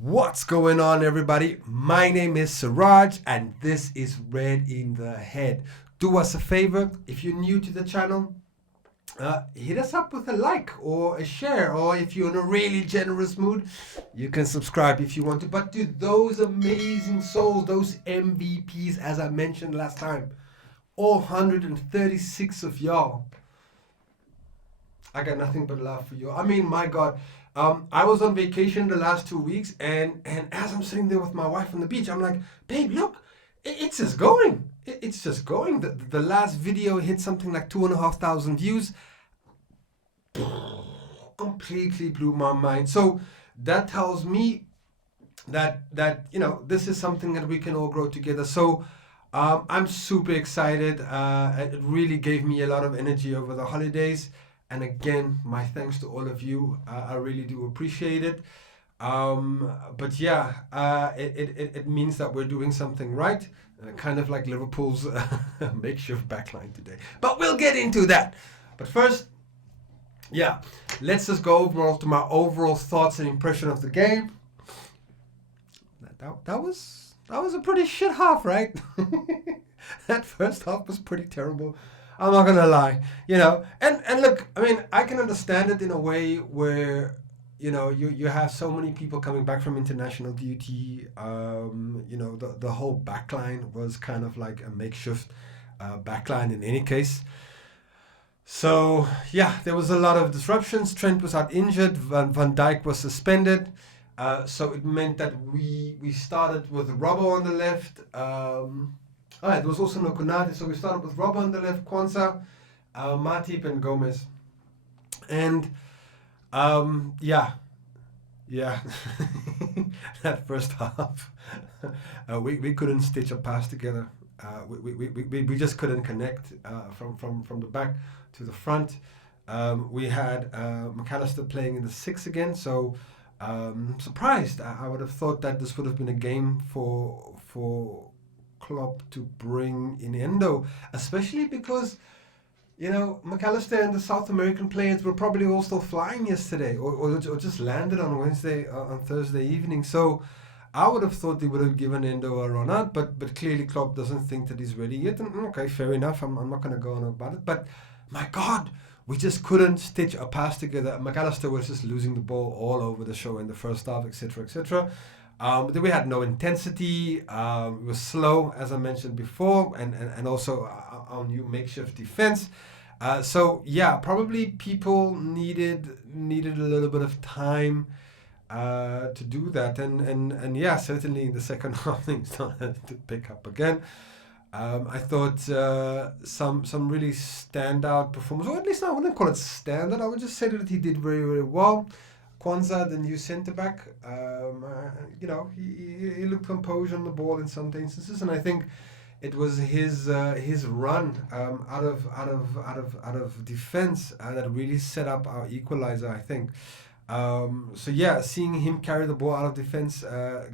What's going on, everybody? My name is Siraj, and this is Red in the Head. Do us a favor, if you're new to the channel, hit us up with a like or a share, or if you're in a really generous mood, you can subscribe if you want to. But to those amazing souls, those MVPs, as I mentioned last time, all 136 of y'all, I got nothing but love for you. I mean, my God. I was on vacation the last 2 weeks, and as I'm sitting there with my wife on the beach, I'm like, babe, look, it's just going. It's just going. The last video hit something like 2,500 views. Completely blew my mind. So that tells me that this is something that we can all grow together. So I'm super excited. It really gave me a lot of energy over the holidays. And again, my thanks to all of you. I really do appreciate it. But yeah, it means that we're doing something right. Kind of like Liverpool's makeshift backline today. But we'll get into that. But first, yeah, let's just go over to my overall thoughts and impression of the game. That was a pretty shit half, right? That first half was pretty terrible. I'm not gonna lie, and look, I mean, I can understand it in a way where, you have so many people coming back from international duty. The whole backline was kind of like a makeshift backline in any case. So yeah, there was a lot of disruptions. Trent was out injured. Van Dijk was suspended. So it meant that we started with Robbo on the left. There was also no Konate, so we started with Robbo on the left, Kwanzaa, Matip, and Gomez. And yeah, that first half, we couldn't stitch a pass together. We just couldn't connect from the back to the front. We had McAllister playing in the 6 again, so surprised. I would have thought that this would have been a game for Klopp to bring in Endo, especially because McAllister and the South American players were probably all still flying yesterday, or just landed on Thursday evening. So I would have thought they would have given Endo a run out, but clearly Klopp doesn't think that he's ready yet. And okay, fair enough. I'm not going to go on about it, but my God, we just couldn't stitch a pass together. McAllister was just losing the ball all over the show in the first half, etc., etc. Then we had no intensity. It was slow, as I mentioned before, and also our new makeshift defense. So yeah, probably people needed a little bit of time to do that, and yeah, certainly in the second half things started to pick up again. I thought some really standout performance, or at least I wouldn't call it standout. I would just say that he did very, very well. Kwanzaa, the new centre back, he looked composed on the ball in some instances, and I think it was his run out of defense that really set up our equalizer, I think. So yeah, seeing him carry the ball out of defense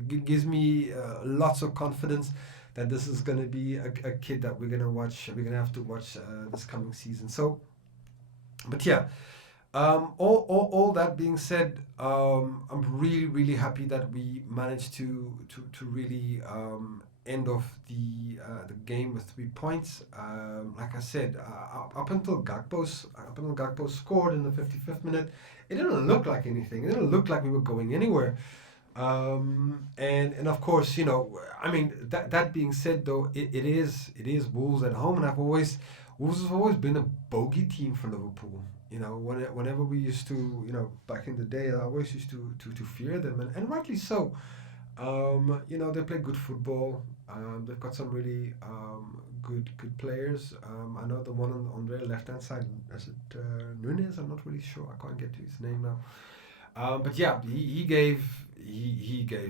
gives me lots of confidence that this is going to be a kid that we're going to have to watch this coming season. So, but yeah. All that being said, I'm really, really happy that we managed to really end off the game with 3 points. Like I said, up until Gakpo scored in the 55th minute, it didn't look like anything. It didn't look like we were going anywhere. And of course, I mean, that being said, though, it is Wolves at home, and Wolves has always been a bogey team for Liverpool. Whenever we used to, back in the day, I always used to fear them, and rightly so. They play good football. They've got some really good players. I know the one on their left-hand side, is it Nunez? I'm not really sure. I can't get to his name now. But yeah, he gave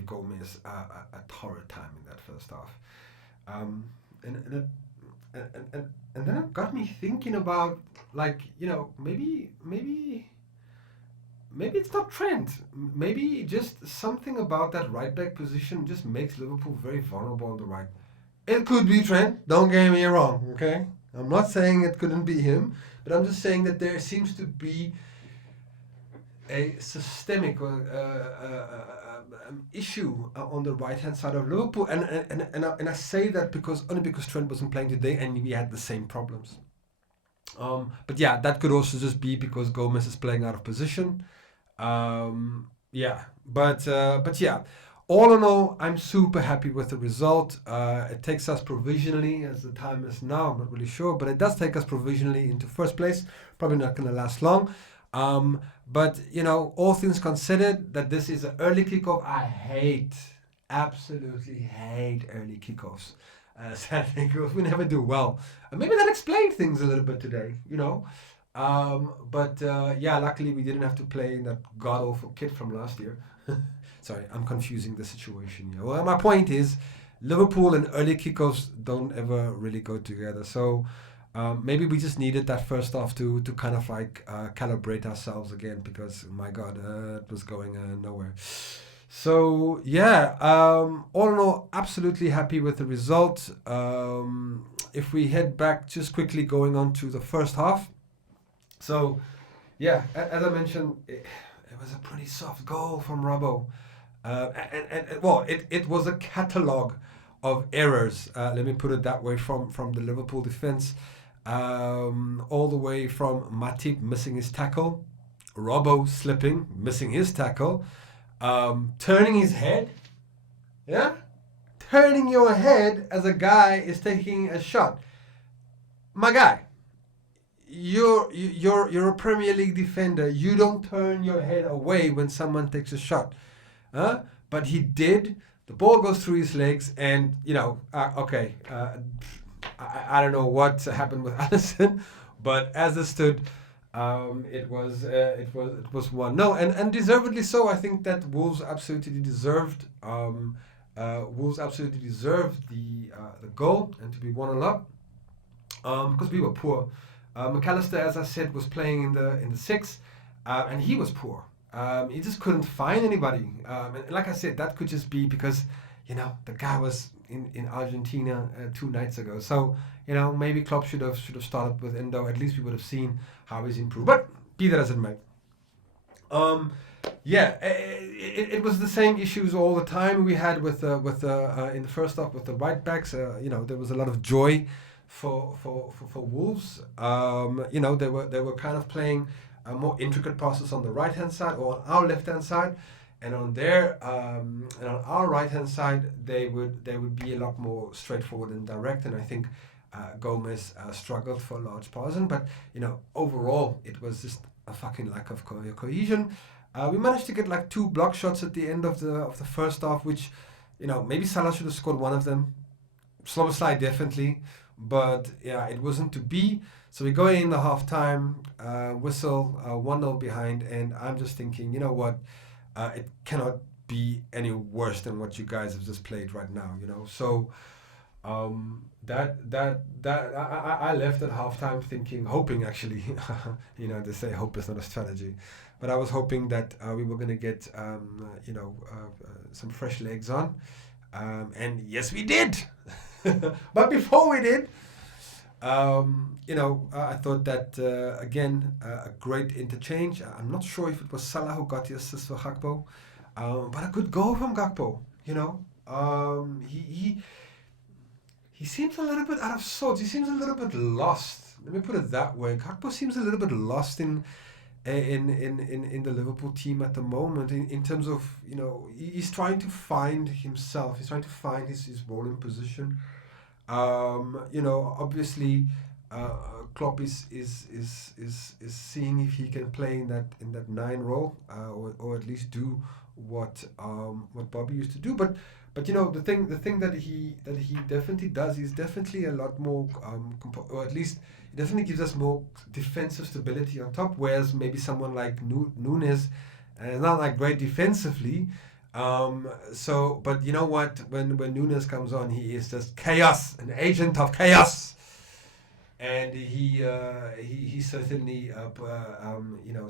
Gomez a torrid time in that first half. And then it got me thinking about, maybe it's not Trent. Maybe just something about that right back position just makes Liverpool very vulnerable on the right. It could be Trent, don't get me wrong, okay? I'm not saying it couldn't be him, but I'm just saying that there seems to be a systemic issue on the right hand side of Liverpool, and I say that only because Trent wasn't playing today, and we had the same problems. But yeah, that could also just be because Gomez is playing out of position. Yeah, but yeah, all in all, I'm super happy with the result. It takes us provisionally, as the time is now, I'm not really sure, but it does take us provisionally into first place. Probably not going to last long. But, all things considered, that this is an early kickoff. Absolutely hate early kickoffs. Saturday kickoffs, we never do well. Maybe that explained things a little bit today, But yeah, luckily we didn't have to play in that god-awful kit from last year. Sorry, I'm confusing the situation here. Well, my point is, Liverpool and early kickoffs don't ever really go together. So maybe we just needed that first half to kind of calibrate ourselves again, because my God, it was going nowhere. So yeah, all in all, absolutely happy with the result. If we head back just quickly, going on to the first half. So yeah, as I mentioned, it was a pretty soft goal from Robbo. It was a catalogue of errors. Let me put it that way, from the Liverpool defense, all the way from Matip missing his tackle, Robbo slipping, missing his tackle, turning his head, turning your head as a guy is taking a shot. My guy, you're a Premier League defender. You don't turn your head away when someone takes a shot. But he did. The ball goes through his legs, and okay. I don't know what happened with Alisson, but as it stood, it was 1-0, and deservedly so. I think that Wolves absolutely deserved. Wolves absolutely deserved the goal and to be 1-0 up, because we were poor. McAllister, as I said, was playing in the six, and he was poor. He just couldn't find anybody. And like I said, that could just be because, the guy was in Argentina 2 nights ago. So, maybe Klopp should have started with Endo. At least we would have seen how he's improved. But be that as it may. It was the same issues all the time we had with in the first half with the right backs. There was a lot of joy for Wolves. They were kind of playing more intricate passes on the right hand side or on our left hand side, and on our right hand side they would be a lot more straightforward and direct. And I think Gomez struggled for large portion, but overall it was just a fucking lack of cohesion. We managed to get 2 block shots at the end of the first half, which maybe Salah should have scored one of them. Szoboszlai definitely, but yeah, it wasn't to be. So we go in the half time, whistle, 1-0 behind, and I'm just thinking, you know what, it cannot be any worse than what you guys have just played right now, So I left at halftime hoping actually, they say hope is not a strategy, but I was hoping that we were going to get, some fresh legs on, and yes, we did. But before we did, I thought that, again, a great interchange. I'm not sure if it was Salah who got the assist for Gakpo, but a good goal from Gakpo, He seems a little bit out of sorts. He seems a little bit lost. Let me put it that way. Gakpo seems a little bit lost in the Liverpool team at the moment, in terms of, he's trying to find himself. He's trying to find his role in position. Obviously, Klopp is seeing if he can play in that 9 role, or at least do what Bobby used to do. But the thing that he definitely does, he's definitely a lot more, or at least he definitely gives us more defensive stability on top. Whereas maybe someone like Nunes is not great defensively. But you know what? When Nunes comes on, he is just chaos, an agent of chaos, and he certainly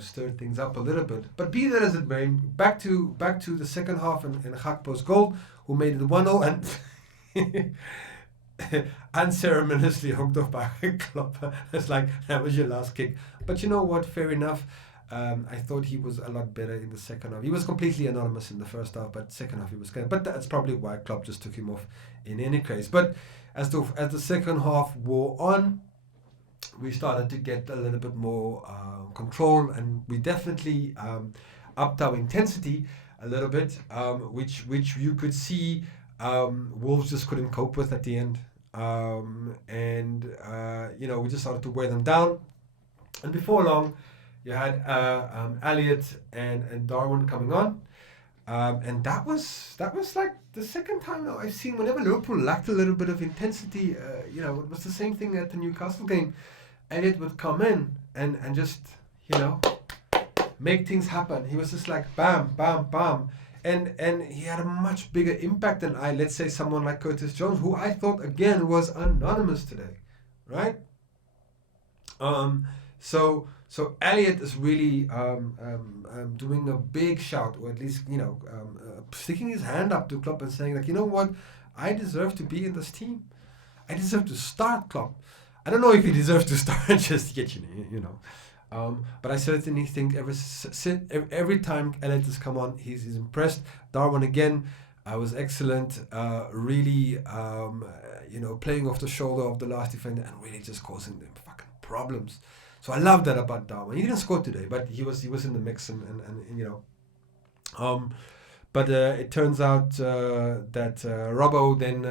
stirred things up a little bit. But be that as it may, back to the second half and Gakpo's goal, who made it 1-0 and unceremoniously hooked off by Klopp. It's like, that was your last kick. But you know what? Fair enough. I thought he was a lot better in the second half. He was completely anonymous in the first half, but second half he was good. But that's probably why Klopp just took him off in any case. But as the second half wore on, we started to get a little bit more control, and we definitely upped our intensity a little bit, which you could see Wolves just couldn't cope with at the end. We just started to wear them down. And before long, you had Elliot and Darwin coming on. And that was like the second time now I've seen whenever Liverpool lacked a little bit of intensity. It was the same thing at the Newcastle game. Elliot would come in and just, make things happen. He was just like bam, bam, bam. And he had a much bigger impact than let's say someone like Curtis Jones, who I thought again was anonymous today, right? So Elliot is really doing a big shout, or at least sticking his hand up to Klopp and saying like, you know what, I deserve to be in this team. I deserve to start, Klopp. I don't know if he deserves to start just yet, but I certainly think every time Elliot has come on, he's impressed. Darwin again was excellent, really, playing off the shoulder of the last defender and really just causing them fucking problems. So I love that about Darwin. He didn't score today, but he was in the mix, but it turns out that Robbo then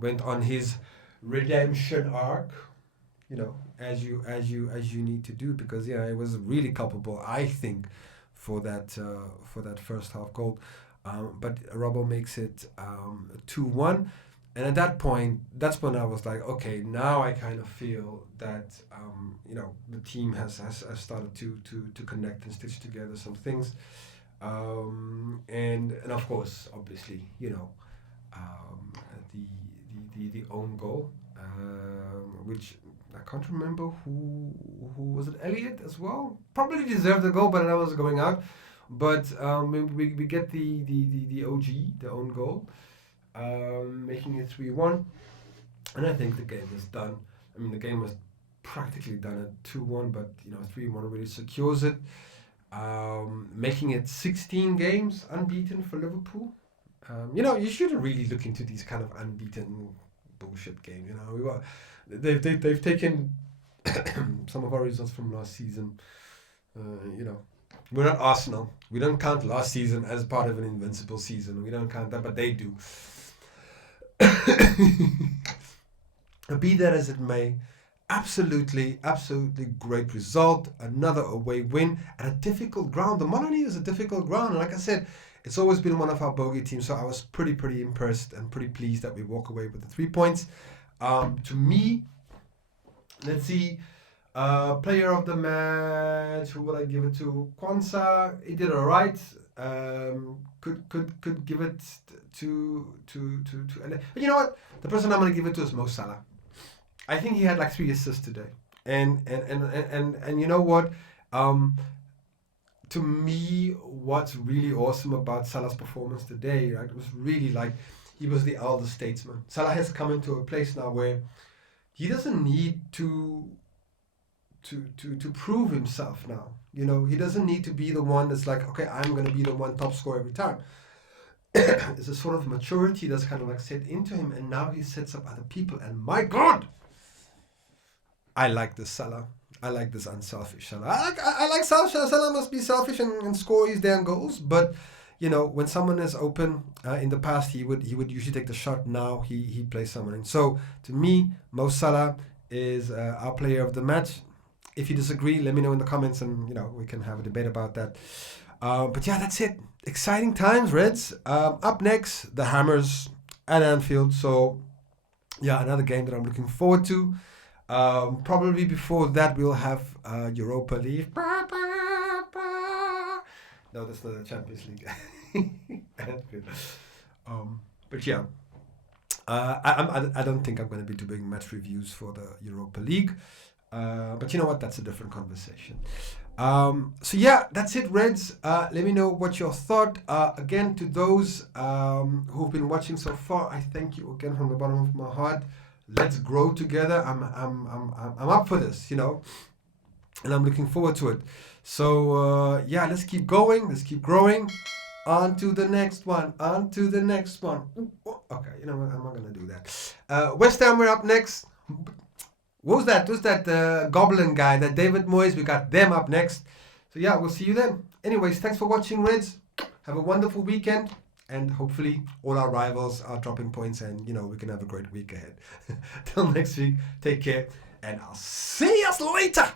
went on his redemption arc, as you need to do, because it was really culpable, I think, for that first half goal. But Robbo makes it 2-1. And at that point, that's when I was like, okay, now I kind of feel that the team has started to connect and stitch together some things, and of course, obviously, the own goal, which I can't remember who was it, Elliot as well. Probably deserved the goal, but that was going out. But we get the OG, the own goal. Making it 3-1, and I think the game is done. I mean, the game was practically done at 2-1, but 3-1 really secures it, making it 16 games unbeaten for Liverpool. You shouldn't really look into these kind of unbeaten bullshit games. They've taken some of our results from last season. We're not Arsenal. We don't count last season as part of an invincible season. We don't count that, but they do. Be that as it may, absolutely great result. Another away win at a difficult ground. The Molineux is a difficult ground, and like I said, it's always been one of our bogey teams, so I was pretty impressed and pretty pleased that we walk away with the 3 points. To me, let's see, player of the match, who would I give it to? Kwanzaa, he did all right. Could give it to but you know what? The person I'm going to give it to is Mo Salah. I think he had like 3 assists today, and you know what? To me, what's really awesome about Salah's performance today, right, was really like he was the elder statesman. Salah has come into a place now where he doesn't need to prove himself now. He doesn't need to be the one that's like, okay, I'm going to be the one top scorer every time. It's a sort of maturity that's kind of like set into him, and now he sets up other people. And my God, I like this Salah. I like this unselfish Salah. I like Salah. Salah must be selfish and score his damn goals. But when someone is open, in the past he would usually take the shot. Now he plays someone in. So to me, Mo Salah is our player of the match. If you disagree, let me know in the comments, and we can have a debate about that. But yeah, that's it. Exciting times, Reds. Up next, the Hammers at Anfield. So yeah, another game that I'm looking forward to. Probably before that, we'll have Europa League. No, that's not the Champions League. But yeah, I don't think I'm going to be doing match reviews for the Europa League. But you know what? That's a different conversation. So yeah, that's it, Reds. Let me know what you thought. Again, to those who've been watching so far, I thank you again from the bottom of my heart. Let's grow together. I'm up for this. and I'm looking forward to it. So yeah, let's keep going. Let's keep growing. On to the next one. On to the next one. Ooh, oh, okay, you know what? I'm not gonna do that. West Ham, we're up next. What was that? Who's that Goblin guy? That David Moyes. We got them up next. So yeah, we'll see you then. Anyways, thanks for watching, Reds. Have a wonderful weekend, and hopefully all our rivals are dropping points, and we can have a great week ahead. Till next week, take care, and I'll see us later.